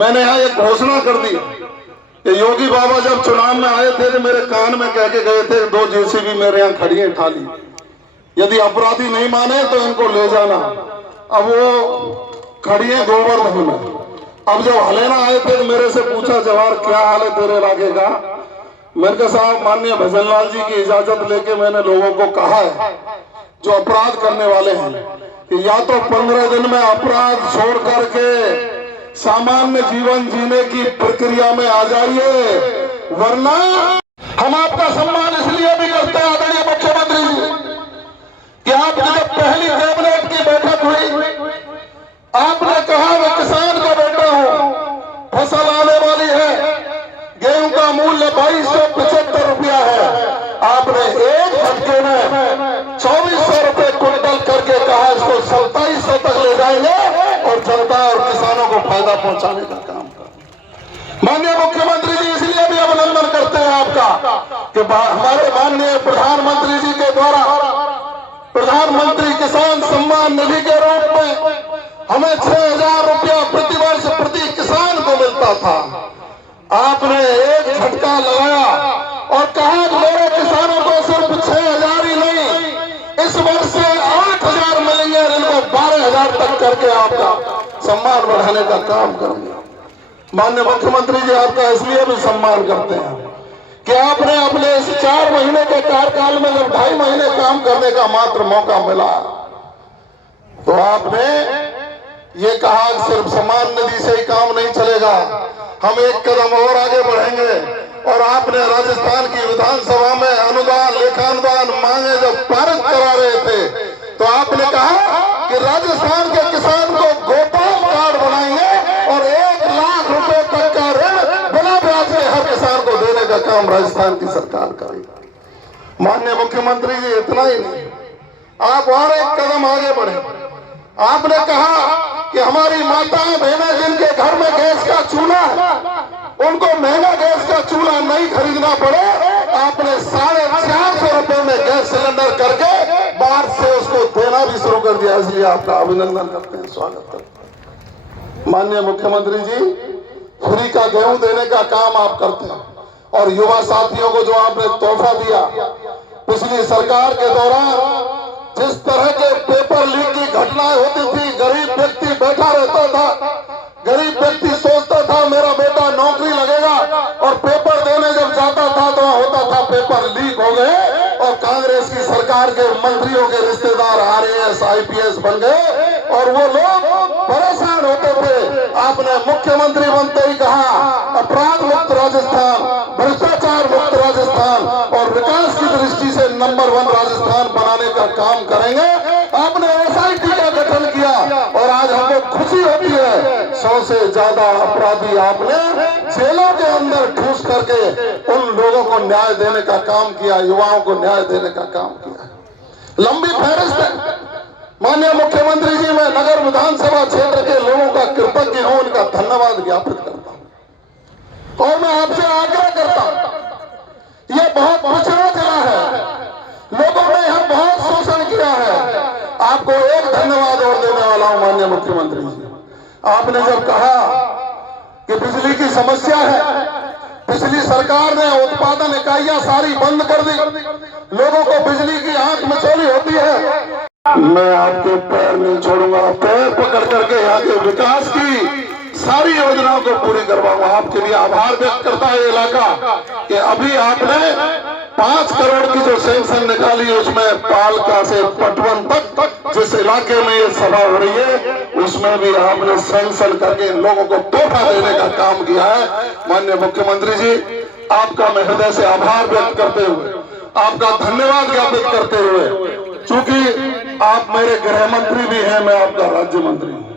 मैंने यहाँ एक घोषणा कर दी कि योगी बाबा जब चुनाव में आए थे तो मेरे कान में कह के गए थे, 2 जेसीबी मेरे यहाँ खड़ी है, उठा ली, यदि अपराधी नहीं माने तो इनको ले जाना। अब वो खड़ी है गोवर्धन में। अब जब हलेना आए थे तो मेरे से पूछा, जवाहर क्या हाल है तेरे इलाके का? मैंने कहा साहब माननीय भजनलाल जी की इजाजत लेके मैंने लोगों को कहा है जो अपराध करने वाले हैं कि या तो 15 दिन में अपराध छोड़ करके सामान्य जीवन जीने की प्रक्रिया में आ जाइए, वरना हम आपका सम्मान इसलिए भी करते हैं आदरणीय मुख्यमंत्री जी कि आपकी जब पहली कैबिनेट की बैठक हुई, आपने कहा मैं किसान का बेटा हूं, फसल आने वाली है, गेहूं का मूल्य 2275 रुपया है, आपने एक झटके में 2400 रुपए क्विंटल करके कहा इसको 2700 तक ले जाएंगे और जनता और किसानों को फायदा पहुंचाने का काम कर। माननीय मुख्यमंत्री जी इसलिए भी अभिनंदन करते हैं आपका कि हमारे माननीय प्रधानमंत्री जी के द्वारा प्रधानमंत्री किसान सम्मान निधि के रूप में हमें 6000 रुपया प्रतिवर्ष प्रति किसान को मिलता था। आपने एक झटका लगाया और कहा कि मेरे किसानों को सिर्फ 6000 ही नहीं, इस वर्ष से 8000 मिलेंगे और इनको 12000 तक करके आपका सम्मान बढ़ाने का काम करेंगे। माननीय मुख्यमंत्री जी आपका इसलिए भी सम्मान करते हैं कि आपने अपने इस 4 महीने के कार्यकाल में जब 2.5 महीने काम करने का मात्र मौका मिला तो आपने ये कहा कि सिर्फ सम्मान निधि से ही काम नहीं चलेगा, हम एक कदम और आगे बढ़ेंगे। और आपने राजस्थान की विधानसभा में अनुदान लेखानुदान मांगे जब पारित करा रहे थे तो आपने कहा कि राजस्थान के किसान को गोपाल कार्ड बनाएंगे और 1 लाख रुपए तक का ऋण बिना ब्याज से हर किसान को देने का काम राजस्थान की सरकार करेगी। माननीय मुख्यमंत्री जी इतना ही नहीं, आप और एक कदम आगे बढ़े। आपने कहा कि हमारी माताएं बहनें जिनके घर में गैस का चूल्हा है उनको महंगा गैस का चूल्हा नहीं खरीदना पड़े, आपने 450 रुपए में गैस सिलेंडर करके बाहर से उसको देना भी शुरू कर दिया। इसलिए आपका अभिनंदन करते हैं, स्वागत करते हैं। माननीय मुख्यमंत्री जी फ्री का गेहूं देने का काम आप करते हैं और युवा साथियों को जो आपने तोहफा दिया, पिछली सरकार के दौरान जिस तरह के पेपर लीक की घटनाएं होती थी, गरीब व्यक्ति बैठा रहता था, गरीब व्यक्ति सोचता था मेरा बेटा नौकरी लगेगा और पेपर देने जब जाता था तो होता था पेपर लीक हो गए और कांग्रेस की सरकार के मंत्रियों के रिश्तेदार RAS IPS बन गए और वो लोग परेशान होते थे। आपने मुख्यमंत्री बनते ही कहा अपराध मुक्त राजस्थान, भ्रष्टाचार मुक्त राजस्थान और विकास की दृष्टि से नंबर 1 राजस्थान बनाने का काम करेंगे। आपने SIT का गठन किया और आज हमको खुशी होती है 100 से ज्यादा अपराधी आपने जेलों के अंदर ठूस करके उन लोगों को न्याय देने का काम किया, युवाओं को न्याय देने का काम किया। लंबी फहरिस्त है। माननीय मुख्यमंत्री जी मैं नगर विधानसभा क्षेत्र के लोगों का कृतज्ञ हूं, उनका धन्यवाद ज्ञापित करता हूं और मैं आपसे आग्रह करता हूं, यह बहुत पिछड़ा जिला है, लोगों ने यहां बहुत शोषण किया है। आपको एक धन्यवाद और देने वाला हूं माननीय मुख्यमंत्री जी। आपने जब कहा कि बिजली की समस्या है, पिछली सरकार ने उत्पादन इकाइयां सारी बंद कर दी, लोगों को बिजली की आंख मिचौली होती है। मैं आपके पैर नहीं छोड़ूंगा, पैर पकड़ करके यहाँ के विकास की सारी योजनाओं को पूरी करवाऊंगा। आपके लिए आभार व्यक्त करता है इलाका कि अभी आपने 5 करोड़ की जो सैंक्शन निकाली उसमें पालका से पटवन तक जिस इलाके में ये सभा हो रही है उसमें भी आपने सैंक्शन करके लोगों को तोहफा देने का काम किया है। माननीय मुख्यमंत्री जी आपका मैं हृदय से आभार व्यक्त करते हुए आपका धन्यवाद ज्ञापित करते हुए, चूंकि आप मेरे गृह मंत्री भी हैं, मैं आपका राज्य मंत्री हूं,